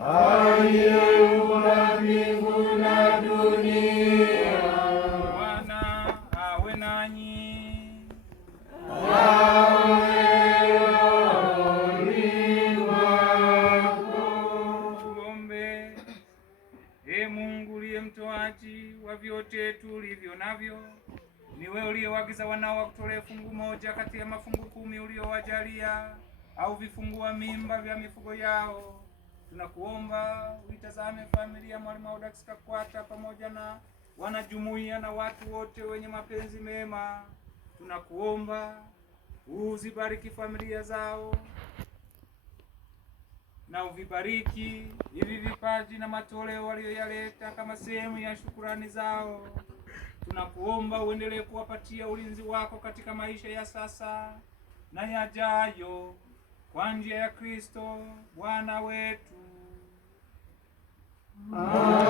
aliyeumba mbingu na dunia. Bwana awe nanyi. Awe rohoni mwako. Tuombe. Ee Mungu uliye mtoaji wa vyote tulivyo navyo, ni wewe uliyewaagiza wanao wakutolee fungu moja kati ya mafungu 10 uliowajalia au vifungua mimba vya mifugo yao. Tunakuomba uitazame familia ya Mwalimu Audax Kakwata pamoja na wanajumuiya na watu wote wenye mapenzi mema. Tunakuomba uzibariki familia zao na uvibariki hivi vipaji na matoleo walioyaleta kama sehemu ya shukurani zao. Tunakuomba uendelee kuwapatia ulinzi wako katika maisha ya sasa na yajayo, kwa njia ya Kristo Bwana wetu. Amen.